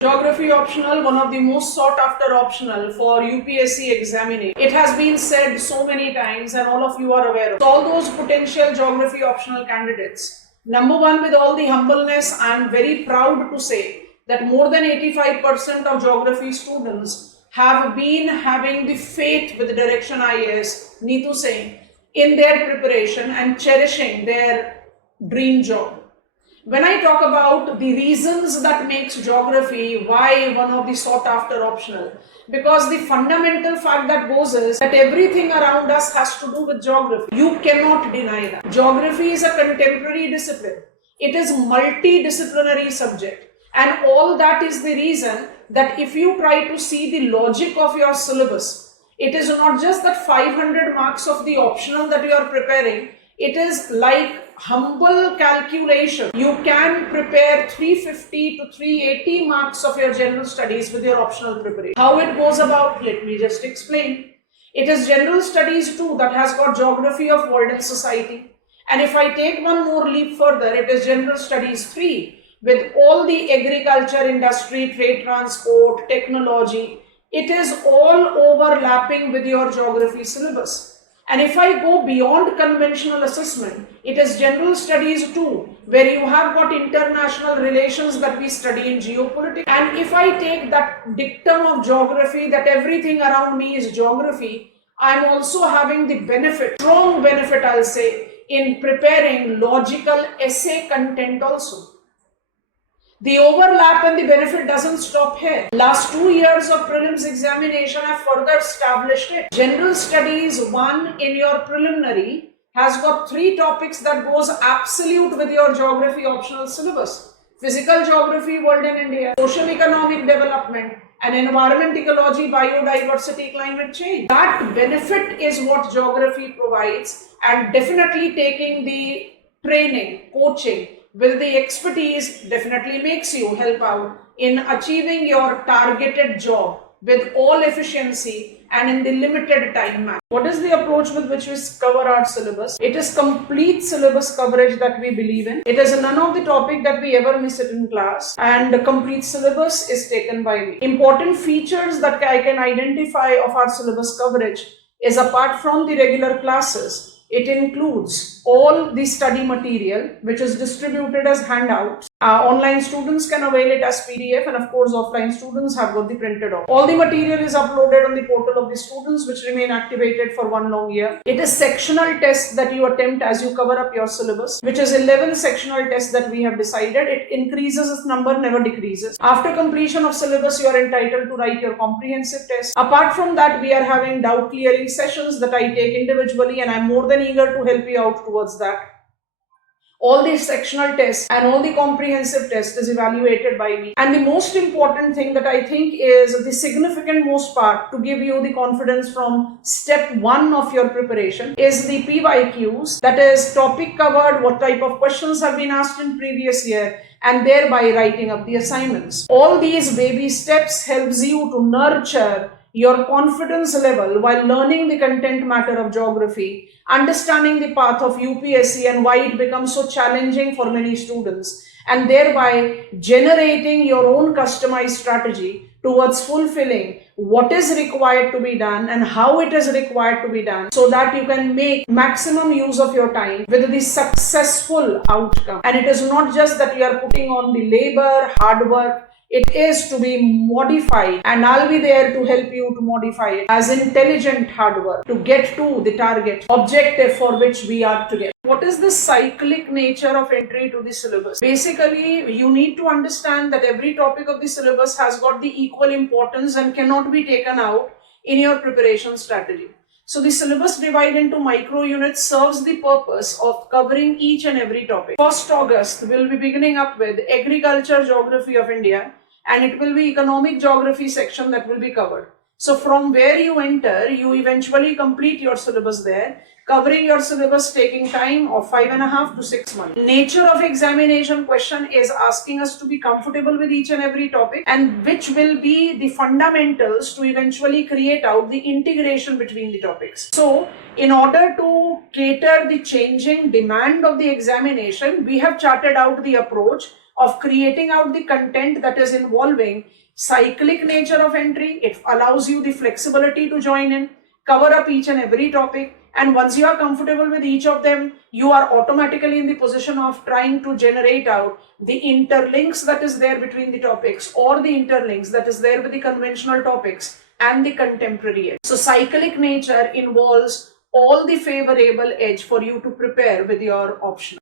Geography optional, one of the most sought after optional for UPSC examination. It has been said so many times and all of you are aware of. So all those potential geography optional candidates. Number one, with all the humbleness, I am very proud to say that more than 85% of geography students have been having the faith with Direction IAS, Neetu Singh, in their preparation and cherishing their dream job. When I talk about the reasons that makes geography, why one of the sought after optional, because the fundamental fact that goes is that everything around us has to do with geography. You cannot deny that. Geography is a contemporary discipline. It is multidisciplinary subject. And all that is the reason that if you try to see the logic of your syllabus, it is not just that 500 marks of the optional that you are preparing. It is like humble calculation. You can prepare 350 to 380 marks of your general studies with your optional preparation. How it goes about, let me just explain. It is general studies 2 that has got geography of world and society. And if I take one more leap further, it is general studies 3 with all the agriculture, industry, trade, transport, technology. It is all overlapping with your geography syllabus. And if I go beyond conventional assessment, it is general studies 2, where you have got international relations that we study in geopolitics. And if I take that dictum of geography, that everything around me is geography, I am also having the benefit, strong benefit I'll say, in preparing logical essay content also. The overlap and the benefit doesn't stop here. Last 2 years of prelims examination have further established it. General studies 1 in your preliminary has got 3 topics that goes absolute with your geography optional syllabus. Physical geography, world and India, social economic development, and environment ecology, biodiversity, climate change. That benefit is what geography provides, and definitely taking the training, coaching, with the expertise definitely makes you help out in achieving your targeted job with all efficiency and in the limited time. What is the approach with which we cover our syllabus? It is complete syllabus coverage that we believe in. It is none of the topic that we ever miss it in class, and the complete syllabus is taken by me. Important features that I can identify of our syllabus coverage is, apart from the regular classes, it includes all the study material which is distributed as handouts. Online students can avail it as PDF, and of course offline students have got the printed off. All the material is uploaded on the portal of the students, which remain activated for 1 long year. It is sectional tests that you attempt as you cover up your syllabus, which is 11 sectional tests that we have decided. It increases its number, never decreases. After completion of syllabus, you are entitled to write your comprehensive test. Apart from that, we are having doubt clearing sessions that I take individually, and I am more than eager to help you out towards that. All these sectional tests and all the comprehensive test is evaluated by me. And the most important thing that I think is the significant most part to give you the confidence from step 1 of your preparation is the PYQs, that is topic covered, what type of questions have been asked in previous year, and thereby writing up the assignments. All these baby steps helps you to nurture your confidence level while learning the content matter of geography, understanding the path of UPSC and why it becomes so challenging for many students, and thereby generating your own customized strategy towards fulfilling what is required to be done and how it is required to be done, so that you can make maximum use of your time with the successful outcome. And it is not just that you are putting on the labor, hard work. It is to be modified, and I'll be there to help you to modify it as intelligent hard work to get to the target objective for which we are together. What is the cyclic nature of entry to the syllabus? Basically, you need to understand that every topic of the syllabus has got the equal importance and cannot be taken out in your preparation strategy. So the syllabus divided into micro units serves the purpose of covering each and every topic. 1st August, we'll be beginning up with Agriculture Geography of India, and it will be Economic Geography section that will be covered. So from where you enter, you eventually complete your syllabus there, covering your syllabus taking time of 5.5 to 6 months. Nature of examination question is asking us to be comfortable with each and every topic, and which will be the fundamentals to eventually create out the integration between the topics. So in order to cater the changing demand of the examination, we have charted out the approach of creating out the content that is involving cyclic nature of entry. It allows you the flexibility to join in, cover up each and every topic, and once you are comfortable with each of them, you are automatically in the position of trying to generate out the interlinks that is there between the topics, or the interlinks that is there with the conventional topics and the contemporary edge. So cyclic nature involves all the favorable edge for you to prepare with your option.